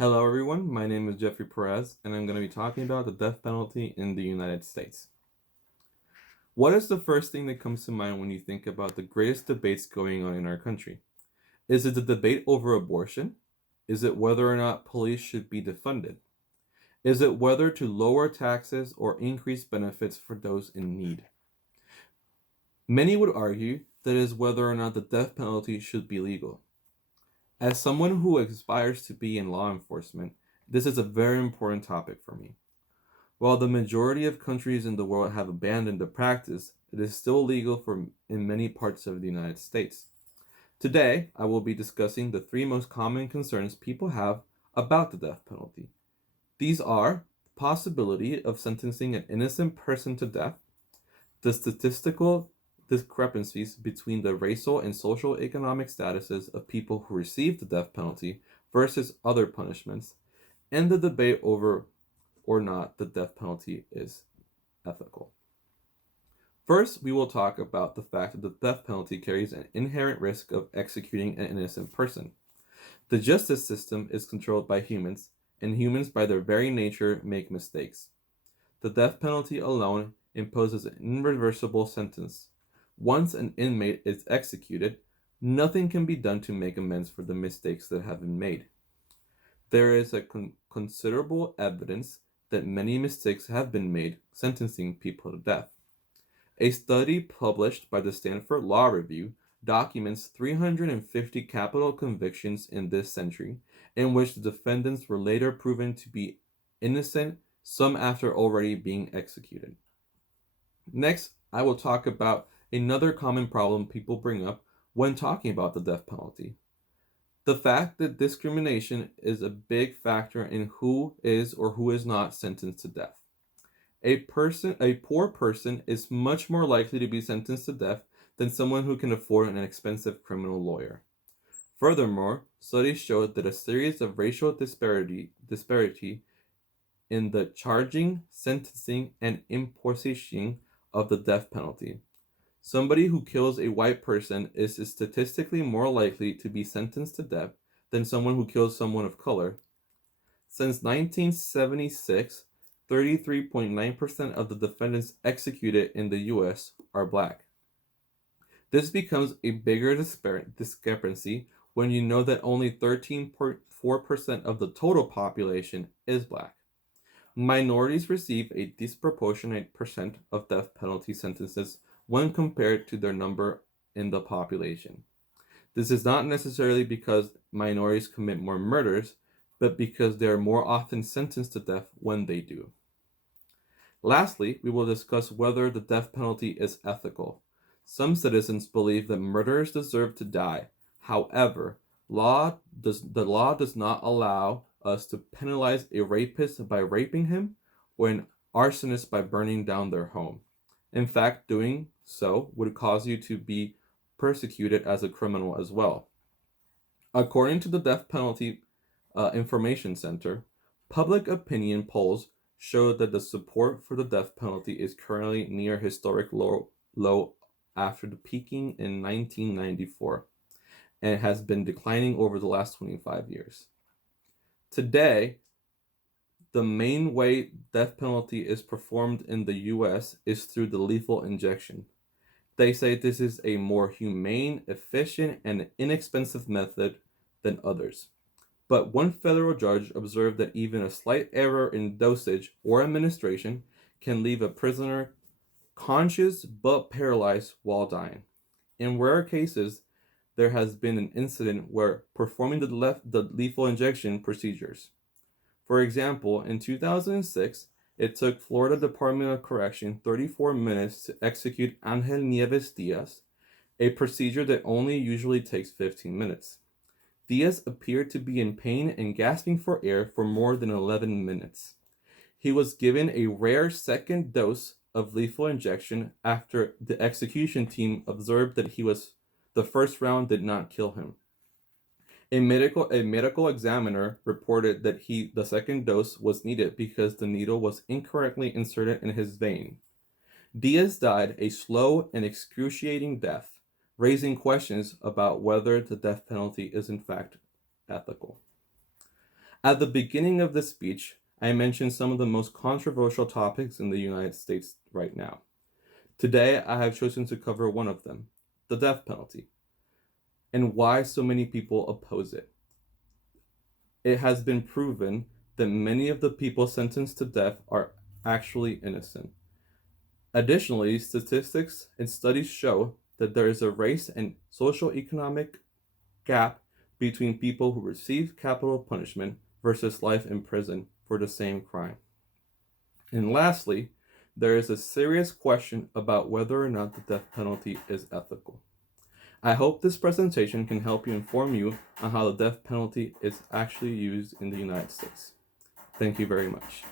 Hello, everyone. My name is Jeffrey Perez, and I'm going to be talking about the death penalty in the United States. What is the first thing that comes to mind when you think about the greatest debates going on in our country? Is it the debate over abortion? Is it whether or not police should be defunded? Is it whether to lower taxes or increase benefits for those in need? Many would argue that it is whether or not the death penalty should be legal. As someone who aspires to be in law enforcement, this is a very important topic for me. While the majority of countries in the world have abandoned the practice, it is still legal in many parts of the United States. Today, I will be discussing the three most common concerns people have about the death penalty. These are the possibility of sentencing an innocent person to death, the statistical discrepancies between the racial and social economic statuses of people who receive the death penalty versus other punishments, and the debate over or not the death penalty is ethical. First, we will talk about the fact that the death penalty carries an inherent risk of executing an innocent person. The justice system is controlled by humans, and humans, by their very nature, make mistakes. The death penalty alone imposes an irreversible sentence. Once an inmate is executed, nothing can be done to make amends for the mistakes that have been made. There is a considerable evidence that many mistakes have been made sentencing people to death. A study published by the Stanford Law Review documents 350 capital convictions in this century, in which the defendants were later proven to be innocent, some after already being executed. Next, I will talk about another common problem people bring up when talking about the death penalty. The fact that discrimination is a big factor in who is or who is not sentenced to death. A poor person is much more likely to be sentenced to death than someone who can afford an expensive criminal lawyer. Furthermore, studies show that a series of racial disparity in the charging, sentencing, and imposition of the death penalty. Somebody who kills a white person is statistically more likely to be sentenced to death than someone who kills someone of color. Since 1976, 33.9% of the defendants executed in the US are black. This becomes a bigger discrepancy when you know that only 13.4% of the total population is black. Minorities receive a disproportionate percent of death penalty sentences when compared to their number in the population. This is not necessarily because minorities commit more murders, but because they are more often sentenced to death when they do. Lastly, we will discuss whether the death penalty is ethical. Some citizens believe that murderers deserve to die. However, the law does not allow us to penalize a rapist by raping him or an arsonist by burning down their home. In fact, doing so would cause you to be persecuted as a criminal as well. According to the Death Penalty Information Center, public opinion polls show that the support for the death penalty is currently near historic low after the peaking in 1994 and has been declining over the last 25 years. Today, the main way death penalty is performed in the US is through the lethal injection. They say this is a more humane, efficient, and inexpensive method than others. But one federal judge observed that even a slight error in dosage or administration can leave a prisoner conscious but paralyzed while dying. In rare cases, there has been an incident where performing the lethal injection procedures. For example, in 2006, it took Florida Department of Correction 34 minutes to execute Angel Nieves Diaz, a procedure that only usually takes 15 minutes. Diaz appeared to be in pain and gasping for air for more than 11 minutes. He was given a rare second dose of lethal injection after the execution team observed that the first round did not kill him. A medical examiner reported that the second dose was needed because the needle was incorrectly inserted in his vein. Diaz died a slow and excruciating death, raising questions about whether the death penalty is in fact ethical. At the beginning of this speech, I mentioned some of the most controversial topics in the United States right now. Today, I have chosen to cover one of them, the death penalty, and why so many people oppose it. It has been proven that many of the people sentenced to death are actually innocent. Additionally, statistics and studies show that there is a race and social economic gap between people who receive capital punishment versus life in prison for the same crime. And lastly, there is a serious question about whether or not the death penalty is ethical. I hope this presentation can help you inform you on how the death penalty is actually used in the United States. Thank you very much.